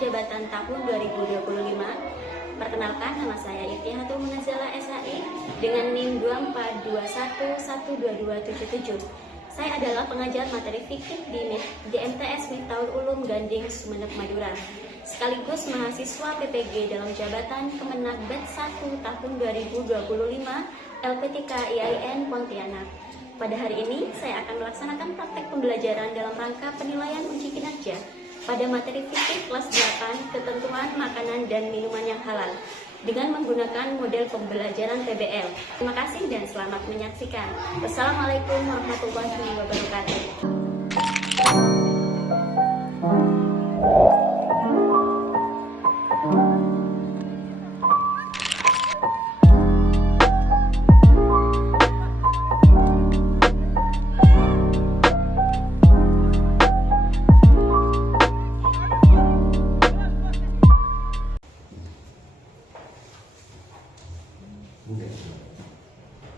jabatan tahun 2025. Perkenalkan, nama saya Irtihatul Munazzalah SHI dengan NIM 2421122277. Saya adalah pengajar materi fikih di MTS Miftahul Ulum Ganding, Sumeneb, Madura, sekaligus mahasiswa PPG dalam jabatan Kemenak Bet 1 tahun 2025 LPTK IAIN Pontianak. Pada hari ini, saya akan melaksanakan praktek pembelajaran dalam rangka penilaian uji kinerja pada materi fikih kelas 8 ketentuan makanan dan minuman yang halal dengan menggunakan model pembelajaran PBL. Terima kasih dan selamat menyaksikan. Wassalamualaikum warahmatullahi wabarakatuh.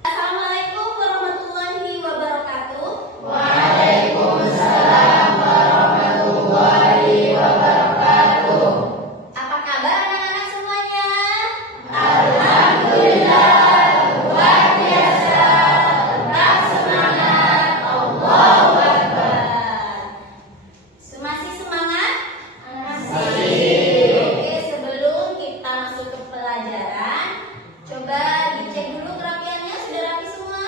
Assalamualaikum warahmatullahi wabarakatuh. Waalaikumsalam warahmatullahi wabarakatuh. Apa kabar anak-anak semuanya? Alhamdulillah, luar biasa. Tetap semangat. Allahu Akbar. Masih semangat? Masih. Oke, sebelum kita masuk ke pelajaran, coba dicek dulu kerapiannya. Sudah rapi semua?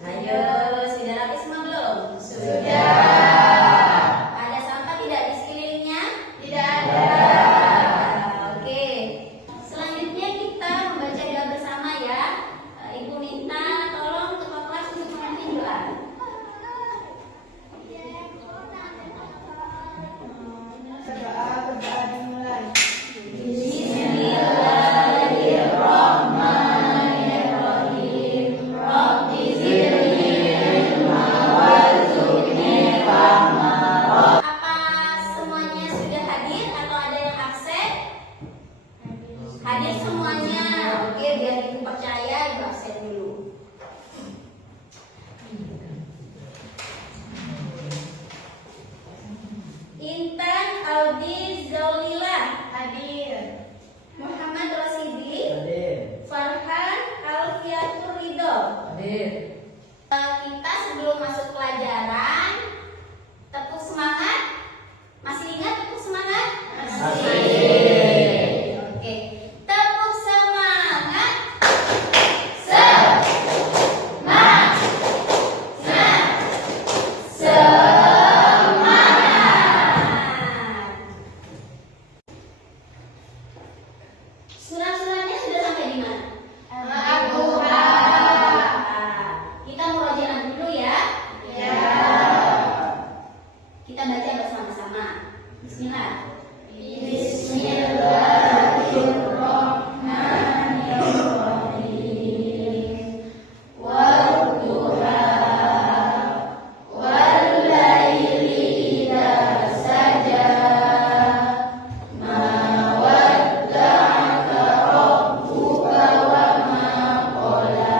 Ayo, sudah rapi semua belum? Sudah. Ada sampah tidak di sekelilingnya? Tidak ada. Oke. Selanjutnya kita membaca doa bersama ya. Ibu minta tolong ketua kelas untuk memimpin doa. Berdoa dimulai. Bismillahirrahmanirrahim. Rabbi zidni ilma warzuqni fahma. Apa semuanya sudah hadir atau ada yang absen? Hadir semuanya. Oke, biar ibu percaya, ibu absen dulu. Intan Aldi Zaulila, Hadir. Muhammad Rosidi, Hadir. Farhan Alfiatur Ridho. Hadir. Kita sebelum masuk pelajaran, tepuk semangat. Masih ingat tepuk semangat? Masih. Oke, tepuk semangat. Surat-suratnya sudah sampai di mana? Kita murojaah dulu ya. Kita baca bersama-sama. Bismillah. Bismillahirrahmanirrahim. Wadduha wallaili idza saja. Ma wadda'aka rabbuka wa ma qala.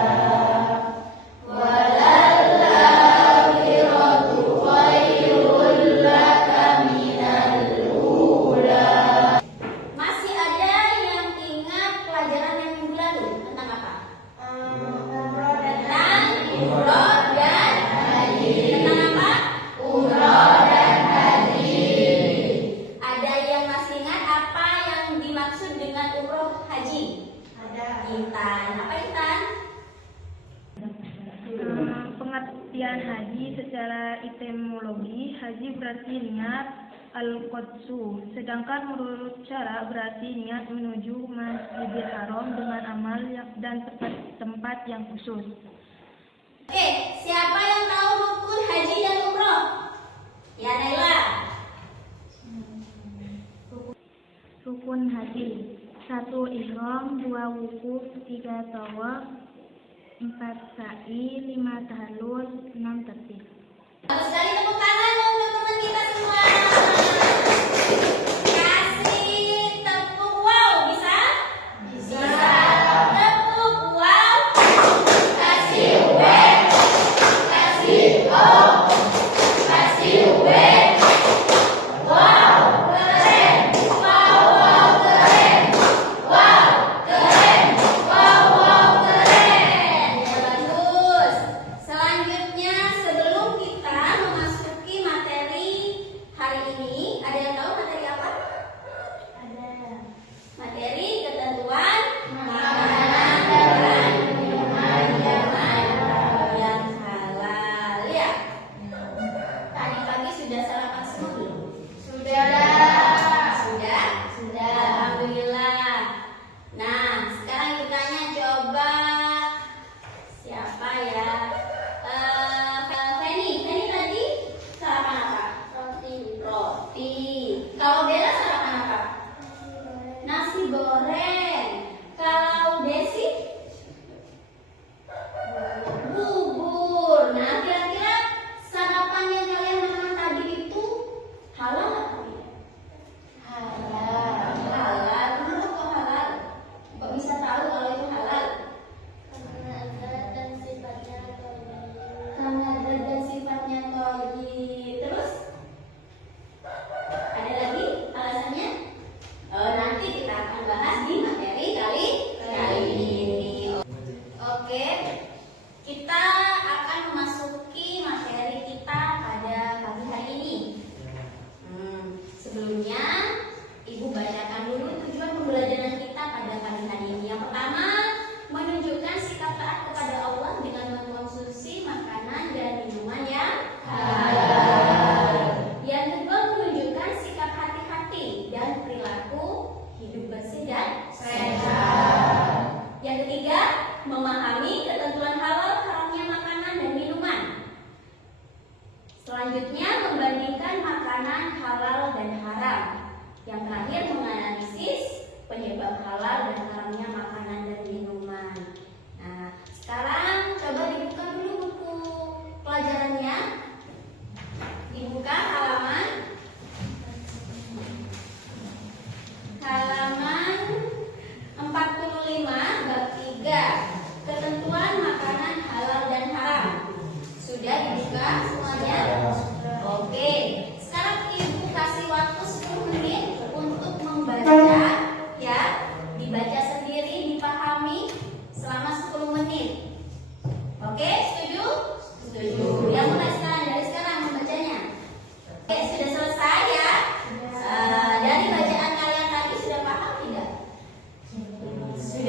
Walal-akhiratu khairul laka minal ula. Masih ada yang ingat pelajaran yang minggu lalu tentang apa? Tentang umroh dan haji. Tentang apa? Umroh dan haji. Ada yang masih ingat apa yang dimaksud dengan umroh haji? Ada. Intan. Apa Intan? Pengertian haji secara etimologi, haji berarti niat al-qadsu, sedangkan menurut cara berarti niat menuju Masjidil Haram dengan amal dan tempat yang khusus. Oke, siapa yang tahu rukun haji dan umroh? Ya, Naila. Rukun haji: 1 ihram, 2 wukuf, 3 tawaf, 4 sa'i, 5 tahallul, 6 tertib. Bagus sekali, tepuk tangan untuk teman kita semua. Kasih tepuk wow, bisa? Bisa. Tepuk wow. Kasih W, kasih O, kasih W. Wow.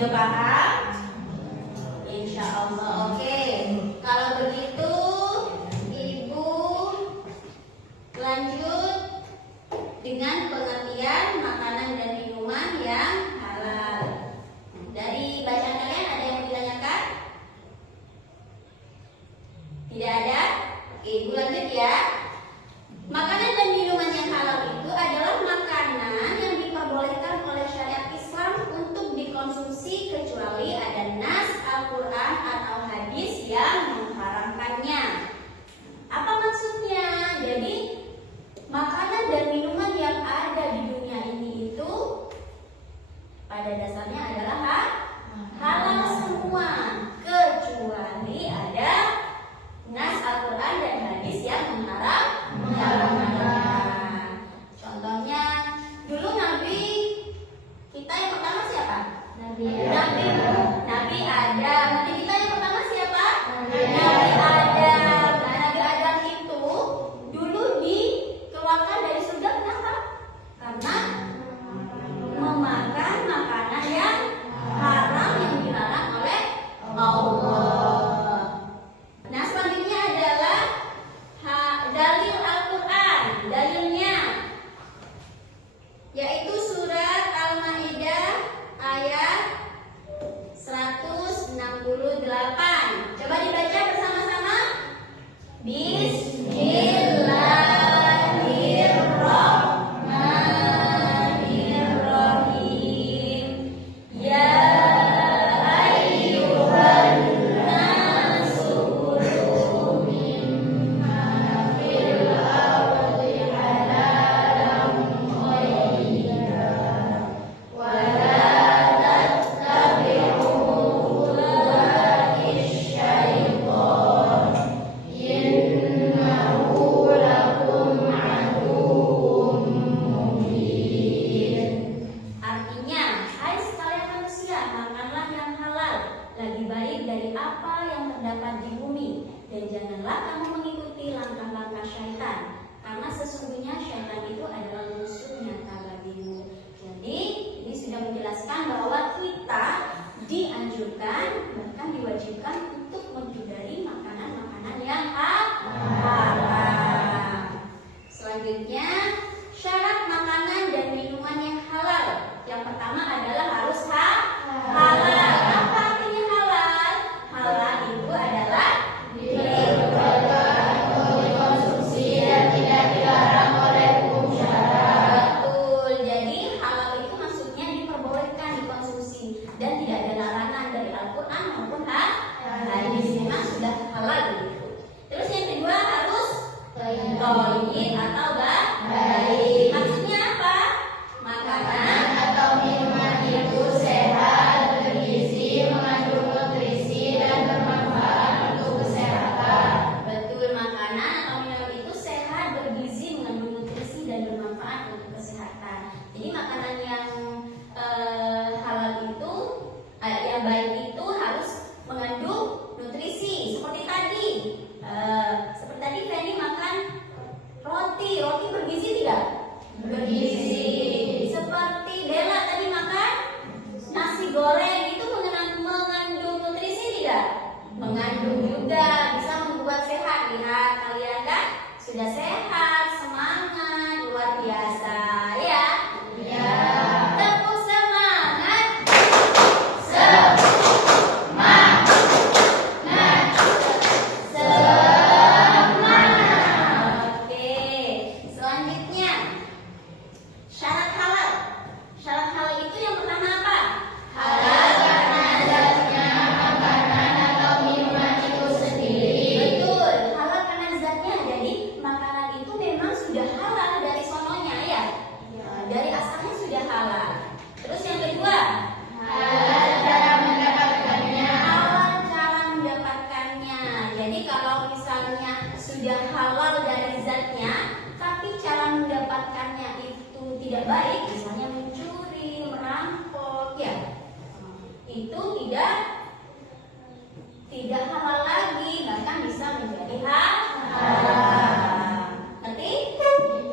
Sudah paham? Insya Allah. Oke. Kalau begitu, Ibu lanjut dengan pengertian makanan dan minuman yang halal. Dari bacaan kalian ada yang ditanyakan? Tidak ada? Oke, Ibu lanjut ya. Makanan dan minuman yang halal itu adalah makanan yang diperbolehkan oleh syariat Islam untuk dikonsumsi kecuali ada nas Al-Quran atau hadis yang mengharamkannya. Apa maksudnya? Jadi makanan dan minuman yang ada di dunia ini itu pada dasarnya adalah halal semua kecuali ada nas Al-Quran dan hadis yang mengharamkan. Contohnya dulu Nabi kita yang pertama siapa? Nabi Adam. Nabi kita yang pertama siapa? Nabi Adam. Nah, Nabi Adam itu dulu dikeluarkan dari surga kenapa? Karena memakan makanan yang haram yang dilarang oleh Allah. Nah, selanjutnya adalah dalil Al-Quran. Dalilnya yaitu surat Al-Maidah ayat 168. Coba dibaca bersama-sama. Bismillahirrahmanirrahim. Ya ayyuhan nasu kulu mimma fil ardi halalan thayyiban wa la tattabi'u khutuwatis syaitan innahu lakum aduwwun mubin. Artinya, hai sekalian manusia, makanlah yang halal, lagi baik dari apa yang terdapat di bumi, dan janganlah kamu mengikuti langkah-langkah syaitan, karena sesungguhnya syaitan itu adalah musuh nyata bagimu. Jadi, ini sudah menjelaskan bahwa kita dianjurkan, bahkan diwajibkan untuk menghindari makanan-makanan yang haram. Selanjutnya, syarat makanan dan minuman yang halal. Yang pertama adalah harus halal. Apa artinya halal? Halal itu adalah diperbolehkan untuk dikonsumsi dan tidak dilarang oleh hukum syara. Betul. Jadi halal itu maksudnya diperbolehkan dikonsumsi dan tidak ada larangan dari Al-Quran maupun hadis. Memang sudah halal begitu. Terus yang kedua harus thayyib atau baik. Maksudnya apa? Makanan atau minuman itu sehat, bergizi, mengandung nutrisi dan bermanfaat untuk kesehatan. Betul, makanan atau minuman itu sehat, bergizi, mengandung nutrisi dan bermanfaat untuk kesehatan. Jadi makanan yang halal itu, yang baik itu harus mengandung nutrisi. Seperti tadi, Feni makan roti bergizi tidak? Bergizi. Seperti Bella tadi makan nasi goreng, itu mengandung nutrisi tidak? Mengandung juga, bisa membuat sehat. Lihat kalian kan sudah sehat, semangat, luar biasa ya. Ya. Tepuk semangat. Oke, selanjutnya syarat halal. Syarat halal itu yang pertama apa? Halal karena zatnya makanan atau minuman itu sendiri. Betul, halal karena zatnya. Jadi makanan itu memang sudah halal dari sononya ya. Dari asalnya sudah halal. Terus yang kedua, halal cara mendapatkannya. Halal cara mendapatkannya. Jadi kalau misalnya sudah halal dari zatnya, tapi cara mendapatkannya itu tidak baik, misalnya mencuri, merampok, ya, itu tidak halal lagi, bahkan bisa menjadi haram. Ngerti?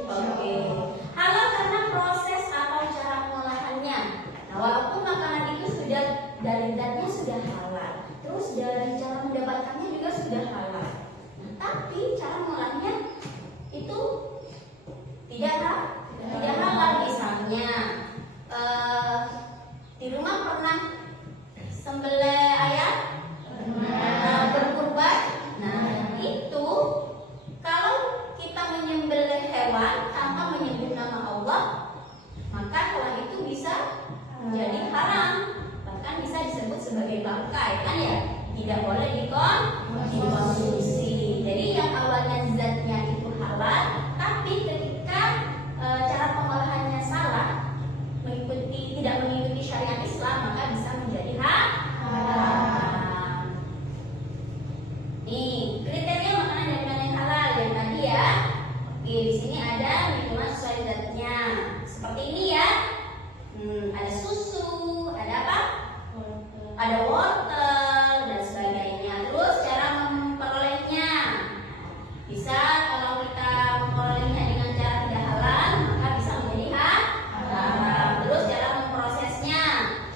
Oke. Halal karena proses atau cara pengolahannya. Nah, walaupun makanan itu sudah sudah halal. Nah, tapi cara mengolahnya itu tidak halal. Misalnya di rumah pernah sembelih ayam, berkurban. Nah, itu kalau kita menyembelih hewan tanpa menyebut nama Allah, maka hewan itu bisa menjadi haram, bahkan bisa disebut sebagai bangkai, kan ya? Tidak boleh dikonsumsi. Jadi yang awalnya zatnya itu halal, tapi ketika cara pengolahannya salah, tidak mengikuti syariat Islam, maka bisa menjadi haram. Nih, kriteria makanan dan minuman yang halal yang tadi ya. Oke, di sini ada minuman sesuai zatnya. Seperti ini ya. Ada susu, ada apa? Ada wortel dan sebagainya. Terus cara memperolehnya. Bisa kalau kita memperolehnya dengan cara tidak halal, maka bisa menjadi haram. Terus cara memprosesnya,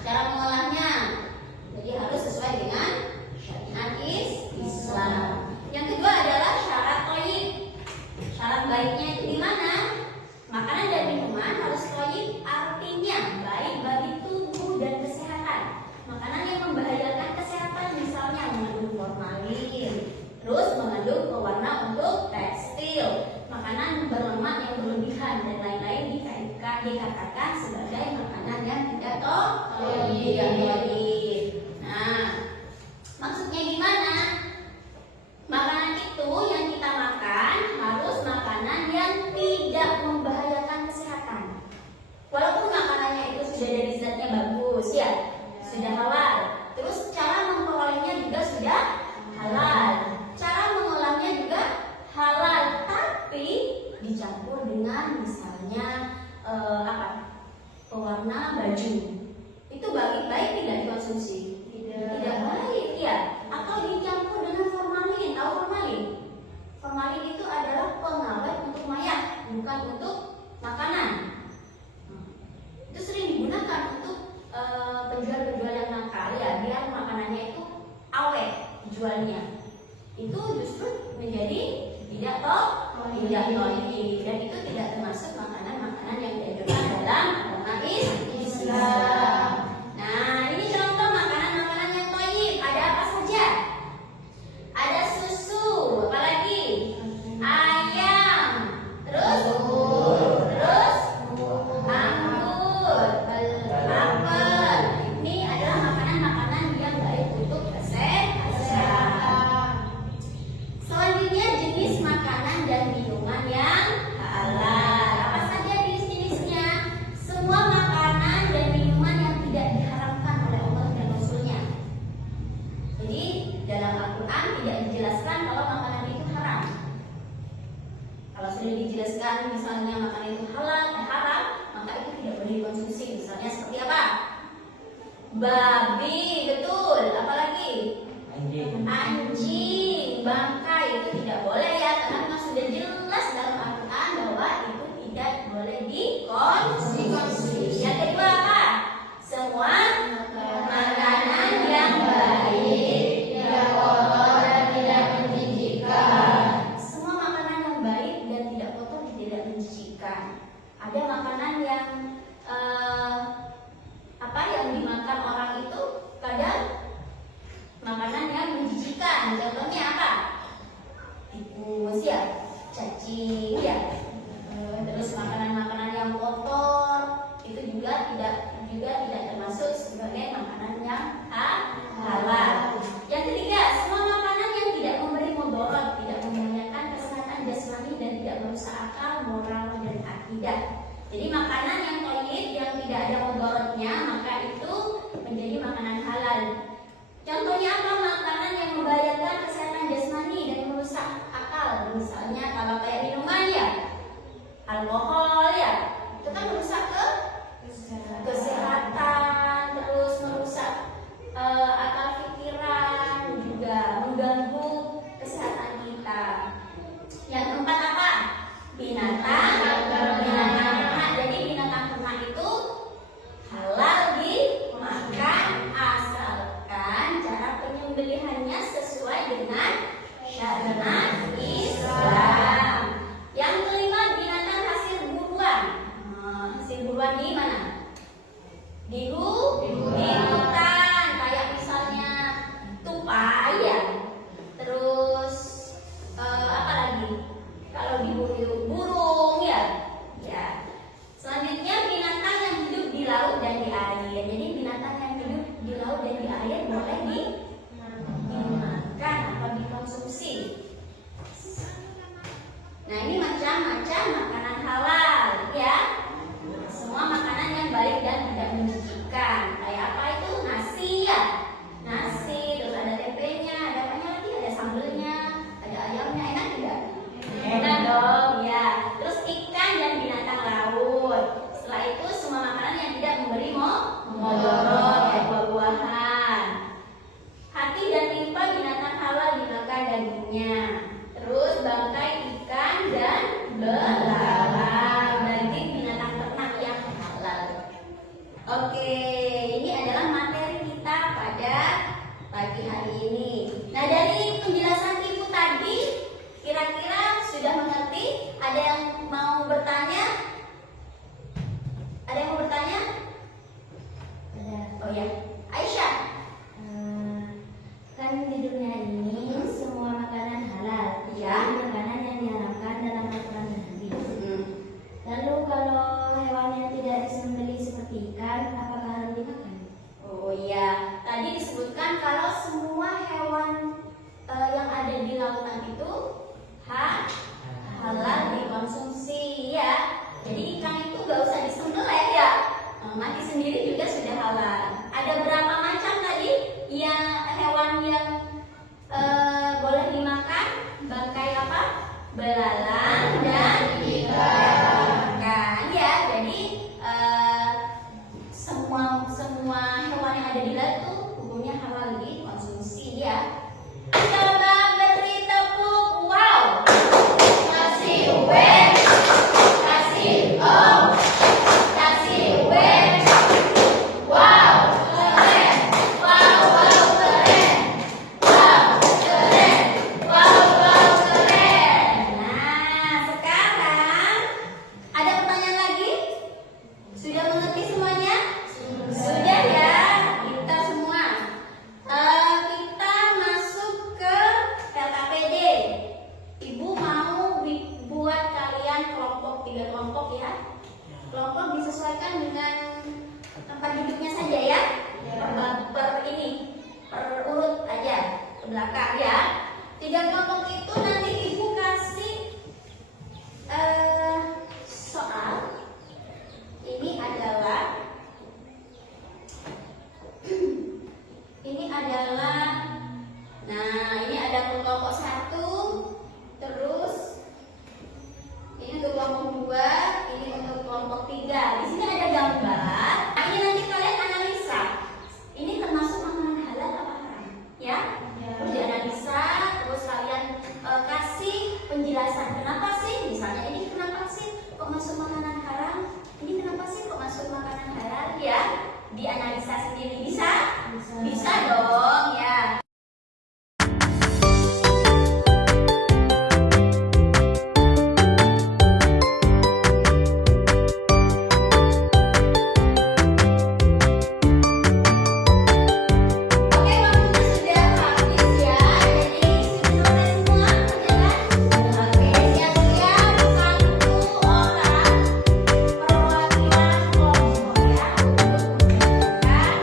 cara mengolahnya. Jadi harus sesuai dengan syariat Islam. Yang kedua adalah syarat thayyib. Syarat baiknya itu di mana? Makanan dan minuman harus thayyib, artinya baik bagi tubuh dan kesehatan. Makanan yang membahayakan kesehatan misalnya mengandung formalin, terus mengandung pewarna untuk tekstil, makanan berlemak yang berlebihan dan lain-lain dikatakan sebagai makanan yang tidak thayyib. Nah, maksudnya gimana? Makanan itu yang kita makan harus makanan yang tidak membahayakan kesehatan. Walaupun makanannya itu sudah dari zatnya bagus ya, sudah halal. Terus cara memperolehnya juga sudah halal. Cara mengolahnya juga halal, tapi dicampur dengan misalnya pewarna baju. Itu baik tidak dikonsumsi? Tidak baik ya. Atau dicampur dengan formalin. Tahu formalin? Formalin itu adalah pengawet untuk mayat, bukan untuk makanan. Itu sering digunakan untuk penjual-penjual yang nakal ya, biar makanannya itu awet jualnya. Itu justru menjadi tidak thayyib, dan itu tidak termasuk makanan-makanan yang dianjurkan dalam agama Islam. Nah, ini contoh makanan-makanan yang thayyib. Ada apa saja? Ada susu, apalagi? Ayam, terus anggur, apel. Ini adalah makanan-makanan yang baik untuk kesehatan. Selanjutnya jenis makanan dan minuman yang halal. Apa saja jenis-jenisnya? Semua makanan dan minuman yang tidak diharamkan oleh Allah dan Rasulnya. Jadi dalam Al-Quran tidak dijelaskan kalau makanan itu haram. Kalau sudah dijelaskan misalnya makanan itu haram, maka itu tidak boleh dikonsumsi. Misalnya seperti apa? Babi, betul. Apalagi? Anjing, bangkai, itu tidak boleh ya, karena memang sudah jelas dalam Al-Quran bahwa itu tidak boleh dikonsumsi. Yang kedua apa? Semua makanan yang baik, tidak kotor dan tidak menjijikkan. semua makanan yang baik dan tidak kotor, tidak menjijikkan. Ada makanan yang yang dimakan orang itu kadang makanan yang menjijikkan. Contohnya apa? Tikus ya, cacing ya. Terus makanan-makanan yang kotor itu juga tidak termasuk sebagai makanan yang halal. Yang ketiga, semua makanan yang tidak memberi mudarat, tidak membahayakan kesehatan jasmani dan tidak merusak akal, moral dan akidah. Jadi makanan yang thayyib yang tidak ada mudaratnya, maka itu menjadi makanan halal. Contohnya apa? Makanan yang membahayakan kesehatan jasmani dan merusak akal. Misalnya kalau kayak minuman pagi hari ini. Nah, dari penjelasan Ibu tadi, kira-kira sudah mengerti? Ada yang mau bertanya? Ada yang mau bertanya? Ada. Oh ya, Aisyah. Kan di dunia ini semua makanan halal. Ya. Makanan yang diharamkan dalam Al-Quran dan Hadis. Hmm. Lalu kalau hewan yang tidak disembelih seperti ikan, apakah harus dimakan? Oh iya, tadi disebutkan kalau semua hewan yang ada di lautan itu halal dikonsumsi ya. Jadi ikan itu gak usah disembelih ya, mati sendiri juga sudah halal. Ada berapa macam tadi yang hewan yang boleh dimakan? Bangkai apa? Belalang dan ikan ya. Jadi semua hewan yang ada di laut itu hukumnya halal dikonsumsi ya. Coba beri tepuk wow. Kasih web, kasih om, kasih web. Wow, keren. Wow, wow, keren. Wow, keren. Wow, wow, keren. Nah, sekarang ada pertanyaan lagi? Sudah mengerti semuanya? Sudah ya, kita semua. Kita masuk ke LKPD. Ibu mau buat kalian kelompok 3 kelompok ya. Kelompok disesuaikan dengan tempat duduknya saja ya. Per urut aja ke belakang ya. 3 kelompok itu nanti ibu kasih soal. Ini adalah nah ini ada kelompok 1, terus ini untuk kelompok 2, ini untuk kelompok 3. Di sini ada gambar. Nah, ini nanti kalian analisa. Ini termasuk makanan halal apa haram? Ya? Terus dianalisa, terus kalian kasih penjelasan kenapa sih? Misalnya ini kenapa sih kok masuk makanan haram? Ini kenapa sih kok masuk makanan halal? Ya, dianalisa sendiri bisa? Bisa dong ya. Oke, waktunya sudah habis ya. Jadi sudah selesai semua penjelasan. Oke, siap-siap 1 orang perwakilan kelompok ya untuk menunjukkan.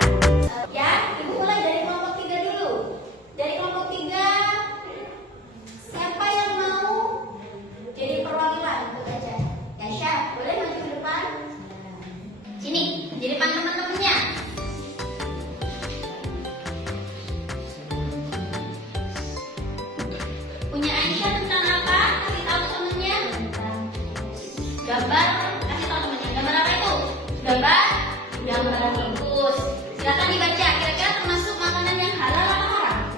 Ya, ibu mulai dari kelompok 3 dulu. Dari kelompok 3, siapa yang mau jadi perwakilan? Ikut aja. Yasha, boleh maju ke depan? Sini, di depan teman-temannya. Punya Aisyah tentang apa? Kasih tahu temennya. Gambar, kasih tahu temennya. Gambar apa itu? Gambar tikus. Silakan dibaca. Kira-kira termasuk makanan yang halal apa haram?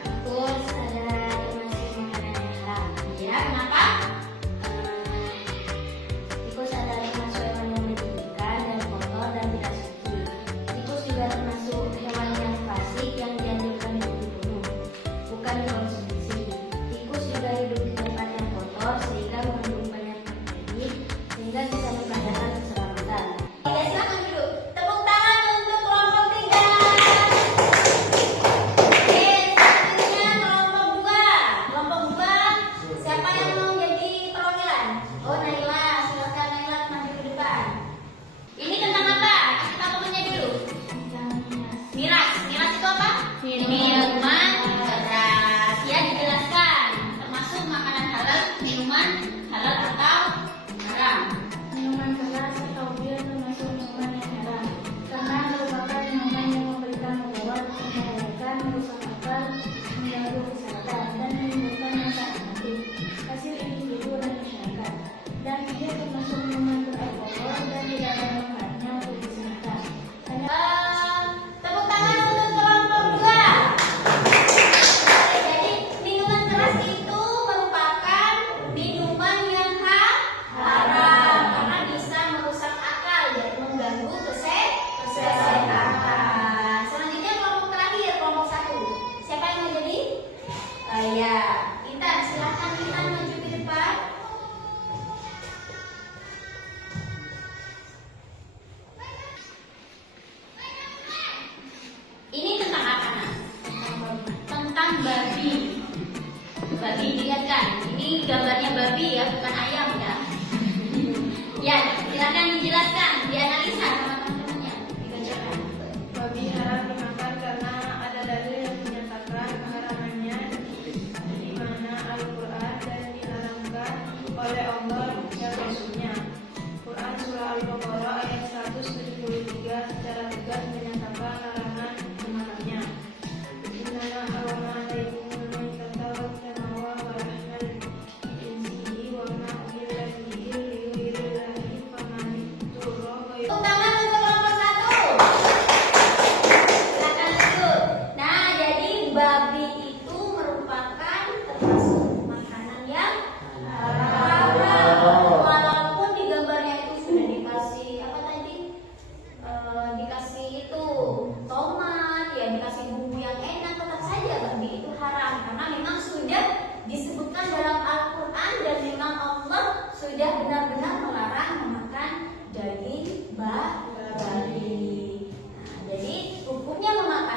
Tikus adalah termasuk makanan yang haram. Ya, kenapa? Tikus adalah termasuk hewan yang menjijikan dan kotor dan tidak suci. Tikus juga termasuk hewan yang fasik yang dianjurkan hidup dibunuh, bukan dikonsumsi. Tikus juga hidup di tempat yang kotor sehingga mengandung banyak bakteri sehingga bisa membahayakan keselamatan. Oke, silakan duduk. Tepuk tangan untuk kelompok 3. Oke, selanjutnya kelompok 2. Kelompok 2, siapa yang mau jadi perwakilan? Oh, Naila. Silakan Naila maju ke depan. Ini tentang apa? Kasih tahu temennya dulu. Yang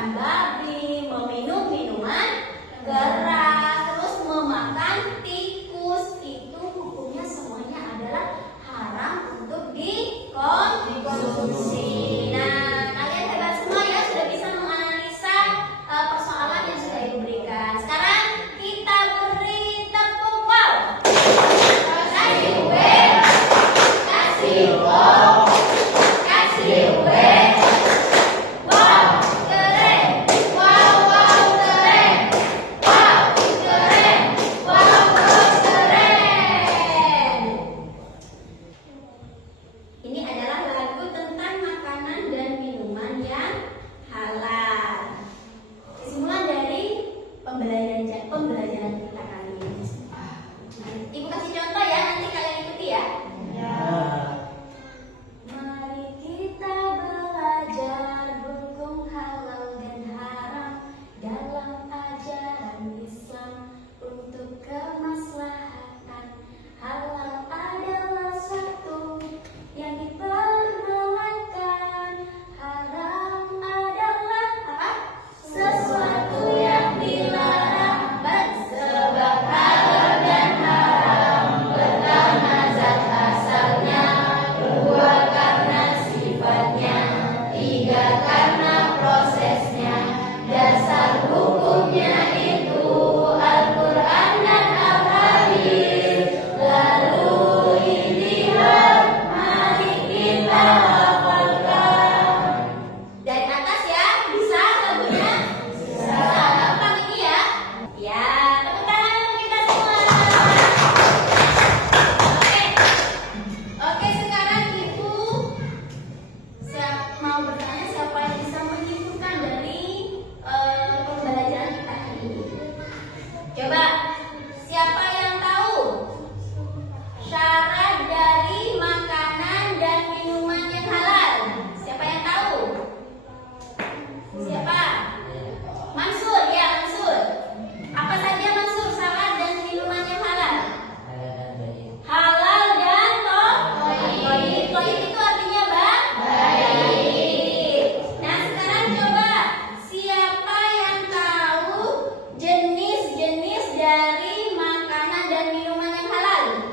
makan babi, meminum minuman keras, terus memakan tikus, itu hukumnya semuanya adalah haram untuk dikonsumsi. Nah, kalian hebat semua ya, sudah bisa menganalisa persoalan yang sudah diberikan. Sekarang kita beri tepuk wow. Kasih gue, kasih wow, kasih gue. Wow, keren. Wow, wow, keren. Wow, keren. Wow, wow, keren. Ini adalah lagu tentang makanan dan minuman yang halal. Kesimpulan dari pembelajaran kita kali ini. Ibu kasih contoh ya, nanti kalian ikuti ya. Mari kita belajar hukum halal dan haram dalam ajaran Islam untuk kemaslahatan. Halal adalah satu yang diperbolehkan, haram adalah apa? Sesuatu yang dilarang. Sebab halal dan haram pertama zat asalnya, dua karena sifatnya, tiga karena prosesnya, dasar hukumnya itu Al-Quran dan Al-Hadis. Lalu dilihat, mari kita hafalkan. Dari atas ya, bisa lagunya? Bisa. Gampang ini ya? Ya, tepuk tangan untuk kita semua. Oke, sekarang Ibu mau bertanya siapa yang bisa menyimpulkan dari pembelajaran kita hari ini. Coba, siapa yang tahu syarat dari makanan dan minuman yang halal? Siapa yang tahu? Siapa? Mansur, ya Mansur. Apa saja Mansur syarat dan minuman yang halal? Halal dan thayyib. Thayyib itu artinya baik. Nah, sekarang coba siapa yang tahu jenis-jenis dari makanan dan minuman yang halal?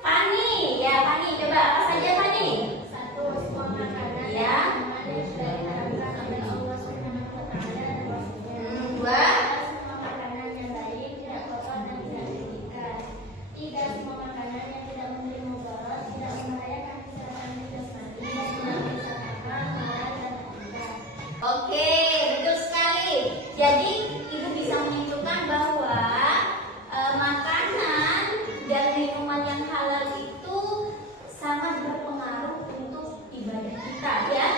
Fani, ya Fani, coba apa saja Fani? Satu, semua makanan Ya. yang sudah diharamkan oleh Allah Subhanahu wa Ta'ala dan Rasulnya. Dua. Semua makanan yang baik, tidak kotor dan tidak merugikan. Tiga, semua makanan yang tidak memberi mudarat, tidak membahayakan kesehatan jasmani dan menghasilkan akal, moral dan akidah. Oke, betul sekali. Jadi Ibu bisa menyimpulkan bahwa makanan dan minuman yang halal itu sangat berpengaruh untuk ibadah kita ya,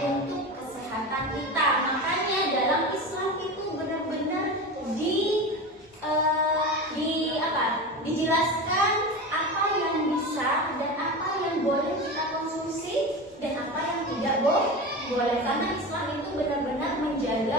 untuk kesehatan kita. Makanya dalam Islam itu benar-benar dijelaskan apa yang bisa dan apa yang boleh kita konsumsi dan apa yang tidak boleh. Karena Islam itu benar-benar menjaga